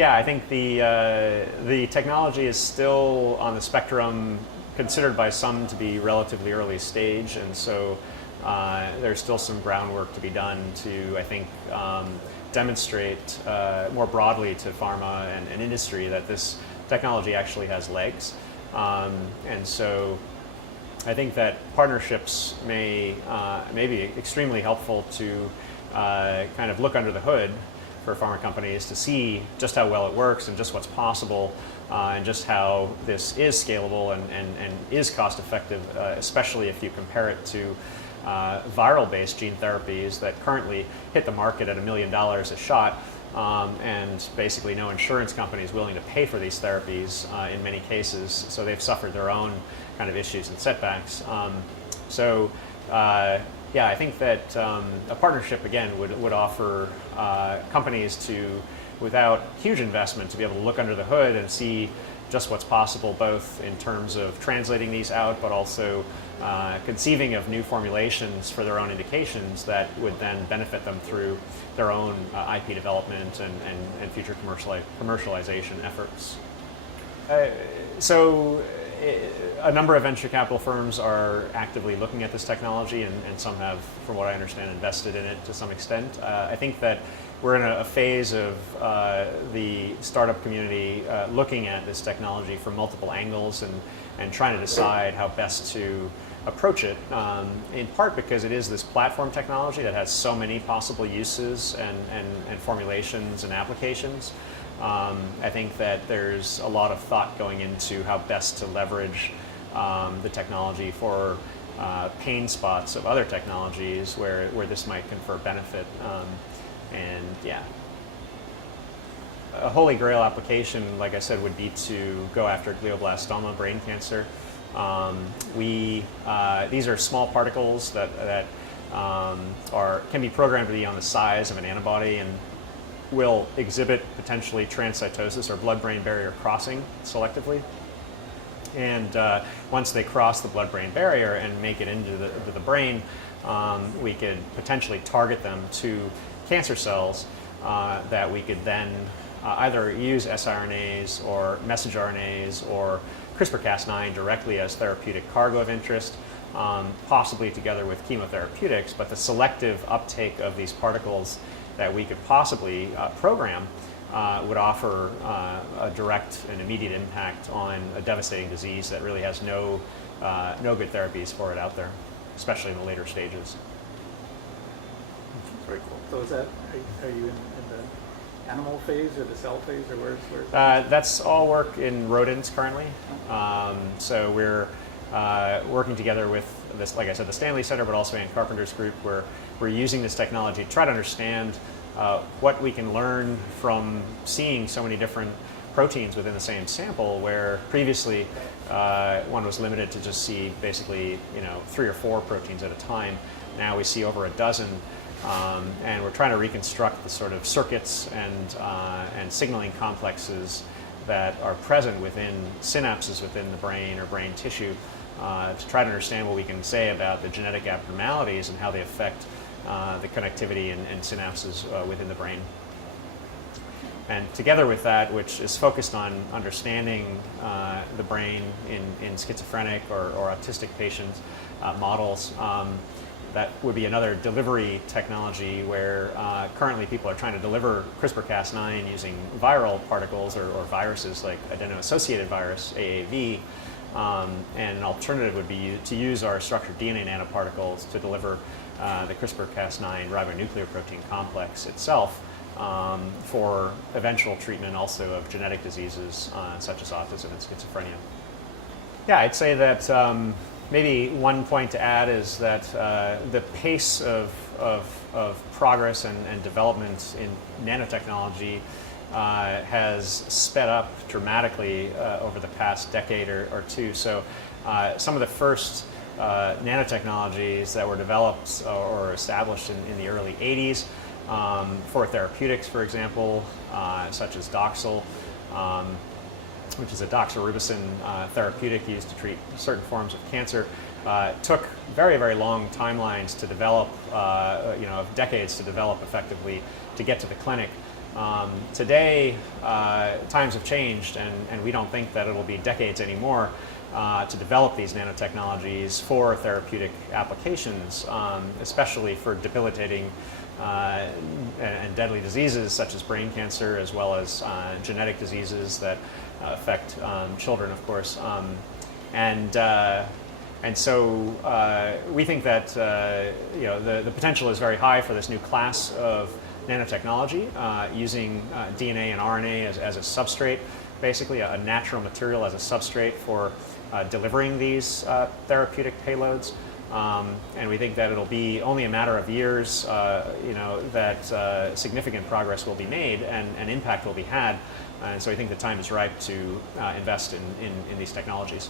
Yeah, I think the technology is still on the spectrum, considered by some to be relatively early stage, and so there's still some groundwork to be done to, I think, demonstrate more broadly to pharma and industry that this technology actually has legs. And so I think that partnerships may be extremely helpful to kind of look under the hood for pharma companies to see just how well it works and just what's possible, and just how this is scalable and is cost effective, especially if you compare it to viral-based gene therapies that currently hit the market at $1 million a shot, and basically no insurance company is willing to pay for these therapies in many cases, so they've suffered their own kind of issues and setbacks. Yeah, I think that a partnership, again, would offer companies to, without huge investment, to be able to look under the hood and see just what's possible, both in terms of translating these out, but also conceiving of new formulations for their own indications that would then benefit them through their own IP development and future commercialization efforts. A number of venture capital firms are actively looking at this technology, and some have, from what I understand, invested in it to some extent. I think that we're in a phase of the startup community looking at this technology from multiple angles and trying to decide how best to approach it, in part because it is this platform technology that has so many possible uses and formulations and applications. I think that there's a lot of thought going into how best to leverage the technology for pain spots of other technologies where this might confer benefit. And yeah, a holy grail application, like I said, would be to go after glioblastoma, brain cancer. These are small particles that can be programmed to be on the size of an antibody and will exhibit potentially transcytosis or blood-brain barrier crossing selectively. And once they cross the blood-brain barrier and make it into the brain, we could potentially target them to cancer cells that we could then either use siRNAs or messenger RNAs or CRISPR-Cas9 directly as therapeutic cargo of interest, possibly together with chemotherapeutics, but the selective uptake of these particles that we could possibly program would offer a direct and immediate impact on a devastating disease that really has no good therapies for it out there, especially in the later stages. Very cool. So is that, are you in the animal phase or the cell phase, or where's that's all work in rodents currently. So we're working together with this, like I said, the Stanley Center, but also Ann Carpenter's group, where we're using this technology to try to understand what we can learn from seeing so many different proteins within the same sample, where previously one was limited to just see basically 3 or 4 proteins at a time. Now we see over a dozen, and we're trying to reconstruct the sort of circuits and signaling complexes that are present within synapses within the brain or brain tissue, to try to understand what we can say about the genetic abnormalities and how they affect the connectivity and synapses within the brain. And together with that, which is focused on understanding the brain in schizophrenic or autistic patients models, that would be another delivery technology where currently people are trying to deliver CRISPR-Cas9 using viral particles or viruses like adeno-associated virus, AAV. And an alternative would be to use our structured DNA nanoparticles to deliver the CRISPR-Cas9 ribonucleoprotein complex itself for eventual treatment also of genetic diseases such as autism and schizophrenia. Yeah, I'd say that maybe one point to add is that the pace of progress and development in nanotechnology has sped up dramatically over the past decade or two. So some of the first nanotechnologies that were developed or established in the early 80s for therapeutics, for example, such as Doxil, which is a doxorubicin therapeutic used to treat certain forms of cancer, took very, very long timelines to develop, of decades to develop effectively to get to the clinic. Today, times have changed, and we don't think that it'll be decades anymore to develop these nanotechnologies for therapeutic applications, especially for debilitating and deadly diseases such as brain cancer, as well as genetic diseases that affect children, of course. And so we think that the potential is very high for this new class of nanotechnology using DNA and RNA as a substrate, basically a natural material as a substrate for delivering these therapeutic payloads. And we think that it'll be only a matter of years, that significant progress will be made and impact will be had. And so I think the time is ripe to invest in these technologies.